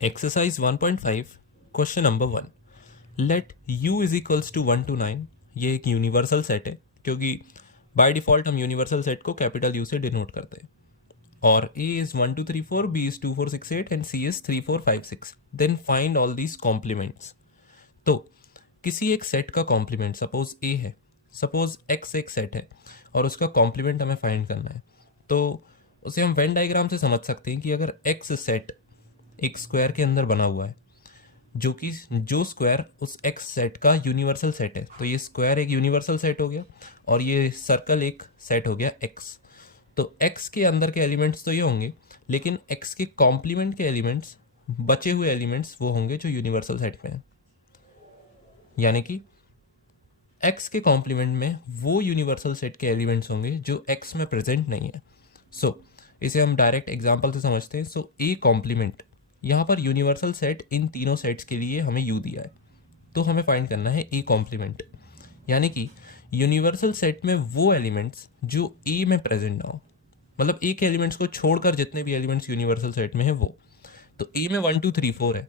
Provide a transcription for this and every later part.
Exercise 1.5 question number 1। Let u is equals to 1 to 9। ये एक universal set है क्योंकि बाय डिफॉल्ट हम यूनिवर्सल सेट को कैपिटल यू से डिनोट करते हैं। और a is 1 2 3 4, b is 2 4 6 8 and c is 3 4 5 6। Then find all these complements. तो किसी एक सेट का कॉम्प्लीमेंट सपोज a है, सपोज x एक सेट है और उसका कॉम्प्लीमेंट हमें फाइंड करना है। तो उसे हम वेन डायग्राम से समझ सकते हैं कि अगर x सेट एक स्क्वायर के अंदर बना हुआ है, जो स्क्वायर उस एक्स सेट का यूनिवर्सल सेट है, तो ये स्क्वायर एक यूनिवर्सल सेट हो गया और ये सर्कल एक सेट हो गया एक्स। तो एक्स के अंदर के एलिमेंट्स तो ये होंगे, लेकिन एक्स के कॉम्प्लीमेंट के एलिमेंट्स, बचे हुए एलिमेंट्स वो होंगे जो यूनिवर्सल सेट में हैं। यानी कि एक्स के कॉम्प्लीमेंट में वो यूनिवर्सल सेट के एलिमेंट्स होंगे जो एक्स में प्रेजेंट नहीं है। सो इसे हम डायरेक्ट एग्जांपल से समझते हैं। सो ए कॉम्प्लीमेंट, यहाँ पर यूनिवर्सल सेट इन तीनों सेट्स के लिए हमें यू दिया है, तो हमें फाइंड करना है ए कॉम्प्लीमेंट। यानी कि यूनिवर्सल सेट में वो एलिमेंट्स जो ए में प्रेजेंट ना हो, मतलब ए के एलिमेंट्स को छोड़कर जितने भी एलिमेंट्स यूनिवर्सल सेट में है वो। तो ए में 1 2 3 4 है,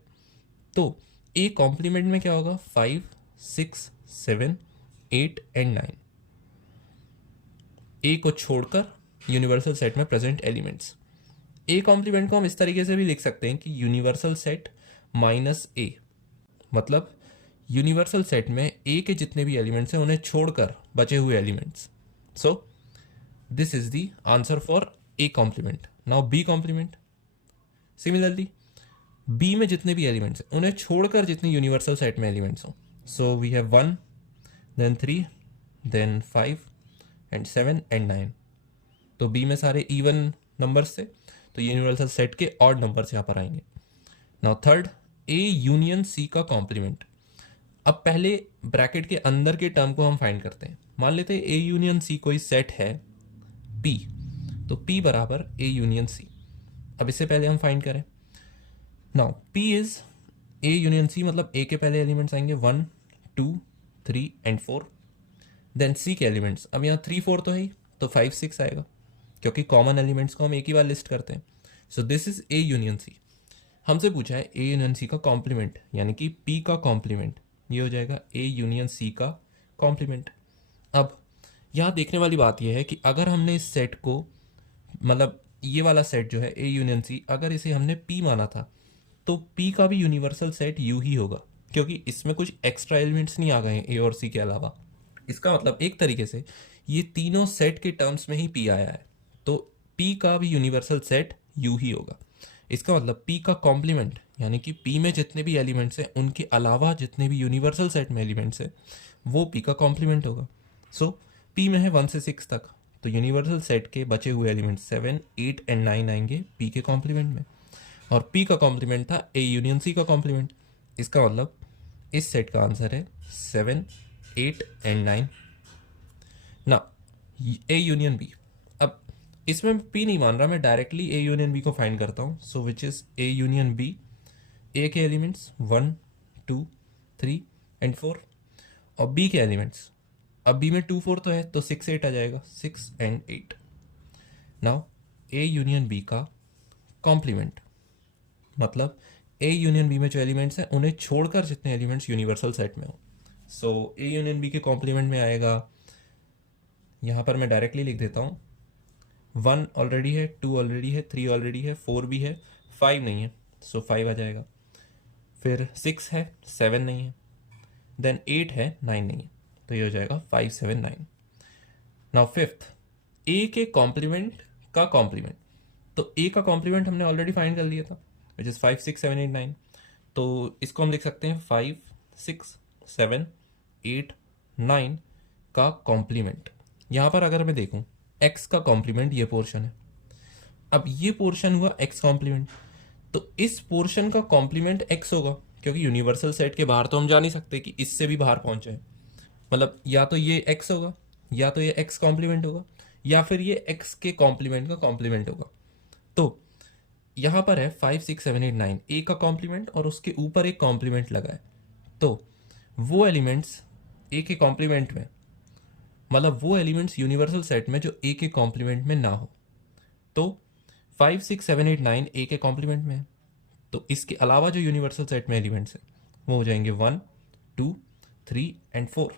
तो ए कॉम्प्लीमेंट में क्या होगा? 5 6 7 8 एंड 9। ए को छोड़कर यूनिवर्सल सेट में प्रेजेंट एलिमेंट्स। ए कॉम्प्लीमेंट को हम इस तरीके से भी लिख सकते हैं कि यूनिवर्सल सेट माइनस ए, मतलब यूनिवर्सल सेट में ए के जितने भी एलिमेंट्स हैं उन्हें छोड़कर बचे हुए elements. So this is the answer for A complement. Now B complement, similarly B में जितने भी एलिमेंट्स हैं उन्हें छोड़कर जितने यूनिवर्सल सेट में एलिमेंट्स हों। So we have 1 then 3 then 5 and 7 and 9। तो बी में सारे इवन नंबर्स थे, तो यूनिवर्सल सेट के ऑड नंबर्स यहाँ पर आएंगे। Now third, A union C का कॉम्प्लीमेंट। अब पहले ब्रैकेट के अंदर के टर्म को हम फाइंड करते हैं। मान लेते हैं ए यूनियन सी कोई सेट है पी, तो पी बराबर ए यूनियन सी। अब इससे पहले हम फाइंड करें। Now P is A union C, मतलब ए के पहले एलिमेंट्स आएंगे 1 2 3 एंड 4। देन सी के एलिमेंट्स, अब यहाँ 3 4 तो है ही, तो 5 6 आएगा क्योंकि कॉमन एलिमेंट्स को हम एक ही बार लिस्ट करते हैं। So this is A union C. हमसे पूछा है ए यूनियन सी का कॉम्प्लीमेंट, यानी कि पी का कॉम्प्लीमेंट, ये हो जाएगा ए यूनियन सी का कॉम्प्लीमेंट। अब यहाँ देखने वाली बात यह है कि अगर हमने इस सेट को, मतलब ये वाला सेट जो है ए यूनियन सी, अगर इसे हमने पी माना था तो पी का भी यूनिवर्सल सेट यू ही होगा, क्योंकि इसमें कुछ एक्स्ट्रा एलिमेंट्स नहीं आ गए हैं ए और सी के अलावा। इसका मतलब एक तरीके से ये तीनों सेट के टर्म्स में ही पी आया है, तो P का भी यूनिवर्सल सेट U ही होगा। इसका मतलब P का कॉम्प्लीमेंट, यानी कि P में जितने भी एलिमेंट्स हैं उनके अलावा जितने भी यूनिवर्सल सेट में एलिमेंट्स हैं वो P का कॉम्प्लीमेंट होगा। सो P में है 1 से 6 तक, तो यूनिवर्सल सेट के बचे हुए एलिमेंट्स 7 8 एंड 9 आएंगे P के कॉम्प्लीमेंट में। और P का कॉम्प्लीमेंट था A यूनियन C का कॉम्प्लीमेंट। इसका मतलब इस सेट का आंसर है 7 8 एंड 9 ना A यूनियन B। इसमें P नहीं मान रहा, मैं डायरेक्टली ए यूनियन बी को फाइंड करता हूँ। So which is A union B, A के एलिमेंट्स 1 2 3 एंड 4 और बी के एलिमेंट्स, अब बी में 2 4 तो है तो 6 8 आ जाएगा, 6 and 8। Now A union B का कॉम्प्लीमेंट, मतलब ए यूनियन बी में जो एलिमेंट्स हैं उन्हें छोड़कर जितने एलिमेंट्स यूनिवर्सल सेट में हो। सो ए यूनियन बी के कॉम्प्लीमेंट में आएगा, यहाँ पर मैं डायरेक्टली लिख देता हूँ, 1 ऑलरेडी है, 2 ऑलरेडी है, 3 ऑलरेडी है, 4 भी है, 5 नहीं है, सो 5 आ जाएगा। फिर 6 है, 7 नहीं है, देन 8 है, 9 नहीं है, तो ये हो जाएगा 5 7 9। नाउ फिफ्थ, ए के कॉम्प्लीमेंट का कॉम्प्लीमेंट। तो ए का कॉम्प्लीमेंट हमने ऑलरेडी फाइंड कर लिया था, विच इज 5 6 7 8 9। तो इसको हम लिख सकते हैं 5 6 7 8 9 का कॉम्प्लीमेंट। यहाँ पर अगर मैं देखूँ x का कॉम्प्लीमेंट ये पोर्शन है, अब ये पोर्शन हुआ x कॉम्प्लीमेंट, तो इस पोर्शन का कॉम्प्लीमेंट x होगा, क्योंकि यूनिवर्सल सेट के बाहर तो हम जा नहीं सकते कि इससे भी बाहर पहुंच जाए, मतलब या तो ये x होगा या तो ये x कॉम्प्लीमेंट होगा या फिर ये x के कॉम्प्लीमेंट का कॉम्प्लीमेंट होगा। तो यहाँ पर है 5 6 7 8 9 a का कॉम्प्लीमेंट और उसके ऊपर एक कॉम्प्लीमेंट लगा है, तो वो एलिमेंट्स a के कॉम्प्लीमेंट में, मतलब वो एलिमेंट्स यूनिवर्सल सेट में जो ए के कॉम्प्लीमेंट में ना हो। तो 5 6 7 8 9 ए के कॉम्प्लीमेंट में है, तो इसके अलावा जो यूनिवर्सल सेट में एलिमेंट्स हैं वो हो जाएंगे 1, 2, 3 एंड 4।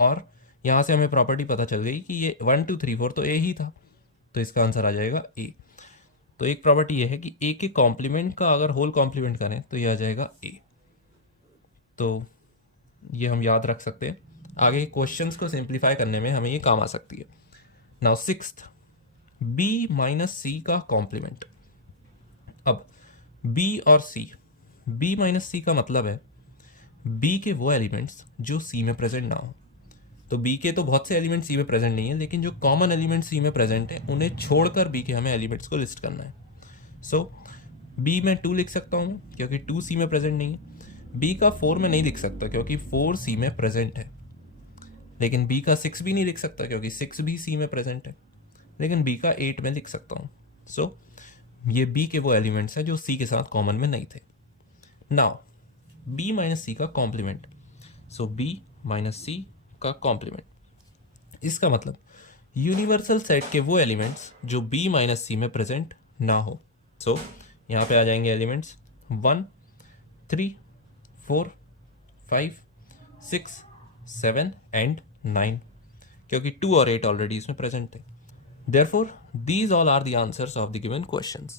और यहाँ से हमें प्रॉपर्टी पता चल गई कि ये 1, 2, 3, 4 तो ए ही था, तो इसका आंसर आ जाएगा ए। तो एक प्रॉपर्टी ये है कि ए के कॉम्प्लीमेंट का अगर होल कॉम्प्लीमेंट करें तो ये आ जाएगा ए। तो ये हम याद रख सकते हैं, आगे क्वेश्चंस को सिंप्लीफाई करने में हमें ये काम आ सकती है। नाउ सिक्स्थ, बी माइनस सी का कॉम्प्लीमेंट। अब बी और सी, बी माइनस सी का मतलब है बी के वो एलिमेंट्स जो सी में प्रेजेंट ना हो। तो बी के तो बहुत से एलिमेंट सी में प्रेजेंट नहीं है, लेकिन जो कॉमन एलिमेंट सी में प्रेजेंट है उन्हें छोड़कर बी के हमें एलिमेंट्स को लिस्ट करना है। सो बी में 2 लिख सकता हूँ क्योंकि 2 सी में प्रेजेंट नहीं है। बी का 4 में नहीं लिख सकता क्योंकि 4 सी में प्रेजेंट है। लेकिन बी का 6 भी नहीं लिख सकता क्योंकि 6 भी सी में प्रेजेंट है। लेकिन बी का 8 में लिख सकता हूँ। सो ये बी के वो एलिमेंट्स हैं जो सी के साथ कॉमन में नहीं थे। नाउ बी माइनस सी का कॉम्प्लीमेंट। सो बी माइनस सी का कॉम्प्लीमेंट, इसका मतलब यूनिवर्सल सेट के वो एलिमेंट्स जो बी माइनस सी में प्रेजेंट ना हो। सो यहाँ पे आ जाएंगे एलिमेंट्स 1, 3, 4, 5, 6, 7 एंड 9, क्योंकि 2 और 8 ऑलरेडी इसमें प्रेजेंट थे। Therefore, these all are the answers of the given questions.